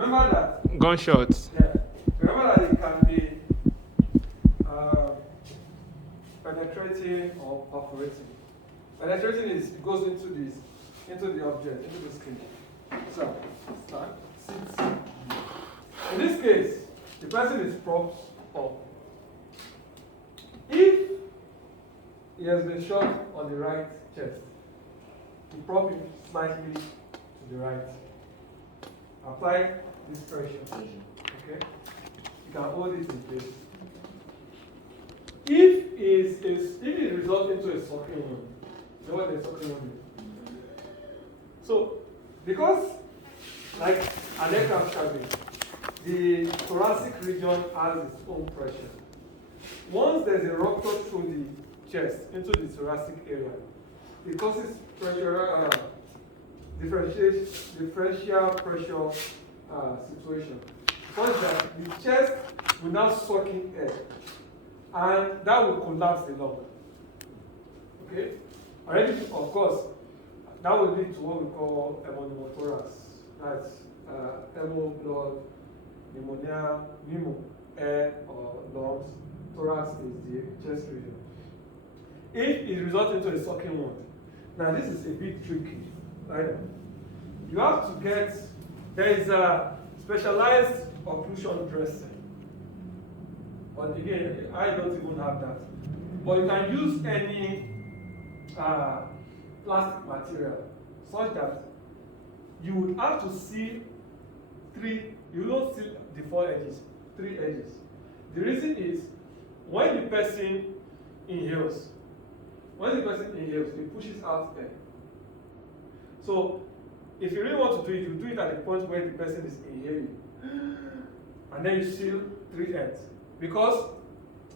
remember that. Gunshots. Yeah. Remember that it can be penetrating or perforating. Penetrating is it goes into the object, into the skin. So, stand, sit. In this case, the person is propped up. If he has been shot on the right chest, you prop him slightly to the right. Apply this pressure. Okay? You can hold it in place. If it results into a sucking wound, you know what a sucking wound is? So, because like an aircraft cabin, the thoracic region has its own pressure. Once there's a rupture through the chest into the thoracic area, it causes pressure, differential pressure situation. Such that the chest will now suck in air, and that will collapse the lung. Okay? Already, of course, that will lead to what we call pneumothorax. That's elbow blood, pneumonia, pneumo, air or lungs. Thorax is the chest region. If it results into a sucking wound, now this is a bit tricky. Right? You have to get, there is a specialized occlusion dressing. But again, I don't even have that. But you can use any plastic material such that you would have to see you don't see the 4 edges, 3 edges. The reason is when the person inhales, it pushes out air. So if you really want to do it, you do it at the point where the person is inhaling. And then you seal 3 ends. Because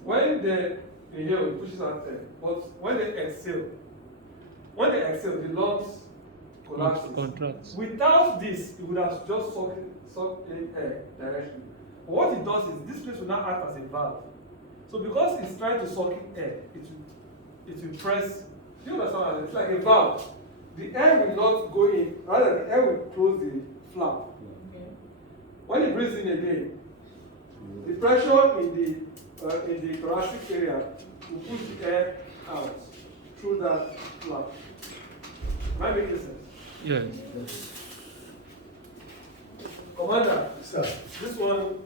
when they inhale, it pushes out air. But when they exhale, the lungs collapses. Without this, it would have just sucked in air directly. But what it does is this place will now act as a valve. So because it's trying to suck in air, it will press. Do you understand? It's like a valve. The air will not go in, rather the air will close the flap. Okay. When it breathes in again, the pressure in the thoracic area will push the air out through that flap. Am I making sense? Yes. Commander, sir, this one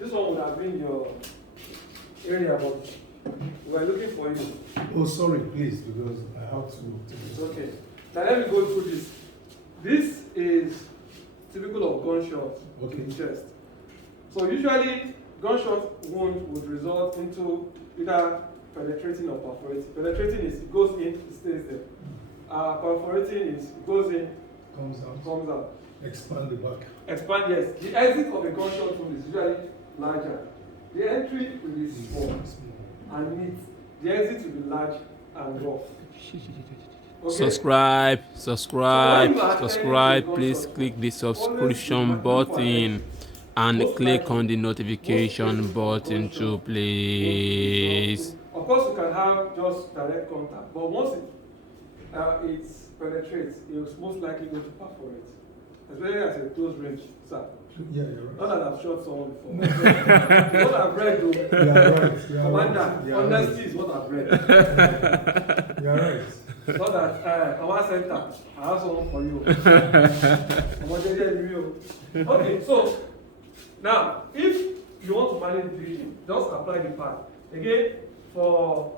would have been your area, but we are looking for you. Oh, sorry, please, because I have to. It's okay. Now let me go through this. This is typical of gunshot in the chest. So usually gunshot wound would result into either penetrating or perforating. Penetrating is it goes in, it stays there. Perforating is it goes in, comes out. Expand the back. Expand, yes. The exit of a gunshot wound is usually larger. The entry will be small and neat. The exit will be large and rough. Okay. Subscribe. Please click the subscription button and click on the notification button too, please. Of course, you can have just direct contact, but once it penetrates, it will most likely go to perforate, especially at a close range, sir. Yeah, you're right. Not that I've shot someone before. What I've read, though, Commander, honesty is what I've read. You're right. Not that, Command Center, I have someone for you. Okay, so now, if you want to manage bleeding, just apply the pad. Again, for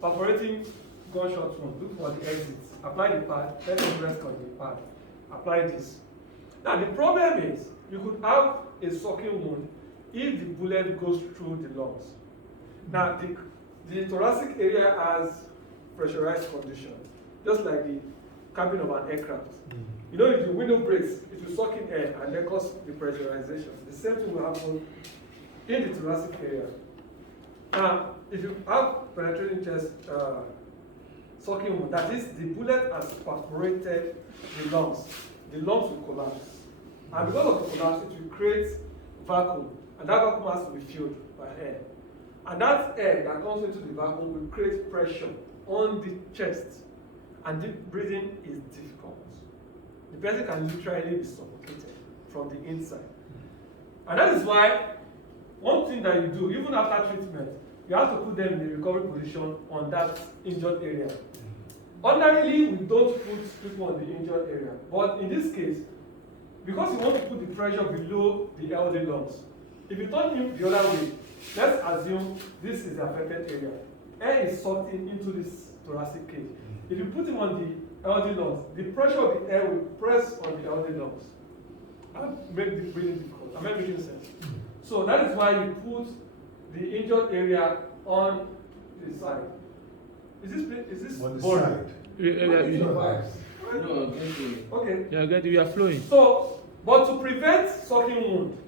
perforating gunshot wound, look for the exits. Apply the pad, let it rest on the pad. Apply this. Now, the problem is, you could have a sucking wound if the bullet goes through the lungs. Now, the thoracic area has pressurized condition, just like the cabin of an aircraft. You know, if the window breaks, it will suck in air and then cause the pressurization. The same thing will happen in the thoracic area. Now, if you have penetrating chest sucking wound, that is, the bullet has perforated the lungs will collapse. And because of the collapse, it will create vacuum, and that vacuum has to be filled by air. And that air that comes into the vacuum will create pressure on the chest, and deep breathing is difficult. The person can literally be suffocated from the inside. And that is why one thing that you do, even after treatment, you have to put them in the recovery position on that injured area. Ordinarily, we don't put people on the injured area, but in this case, because you want to put the pressure below the LD lungs, if you turn him the other way, let's assume this is the affected area. Air is sucked into this thoracic cage. If you put him on the LD lungs, the pressure of the air will press on the LD lungs and make the breathing difficult. Am I making sense? So that is why you put the injured area on the side. Is this On the boring? side. No, Okay. Yeah, get we are flowing. So, but to prevent sucking wound,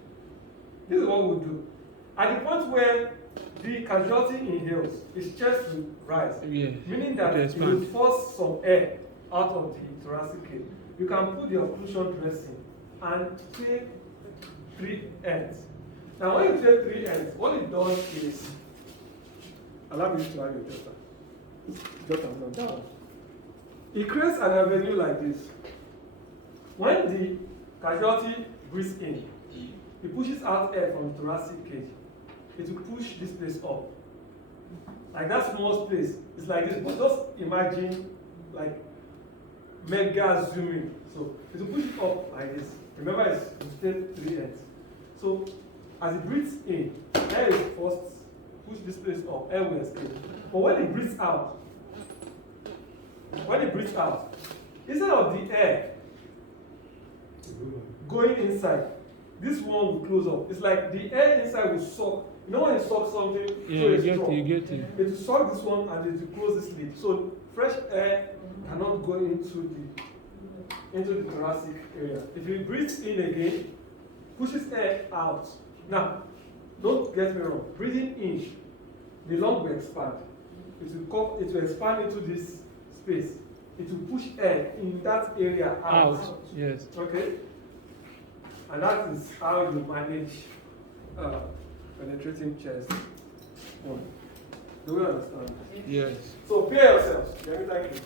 this is what we'll do. At the point where the casualty inhales, his chest will rise, Yeah. meaning that Okay, it will expand. force some air out of the thoracic cage. You can put the occlusion dressing and take 3 ends. Now, when you take 3 ends, what it does is, allow me to have your data. Just not down. It creates an avenue like this. When the casualty breathes in, it pushes out air from the thoracic cage. It will push this place up. Like that small space, it's like this. But just imagine like mega zooming. So it will push it up like this. Remember, it's take 3 ends. So as it breathes in, air is forced push this place up, air will escape. But when it breathes out, instead of the air going inside, this one will close up. It's like the air inside will suck. You know when you suck something, Yeah, so it's you strong. get it. It will suck this one and it will close this lid. So fresh air cannot go into the thoracic area. If you breathe in again, pushes air out. Now, don't get me wrong. Breathing in, the lung will expand. It will expand into this space. It will push air in that area out. Yes. Okay? And that is how you manage penetrating chest wound. Do we understand? Yes. So, pair yourselves. Let me thank you.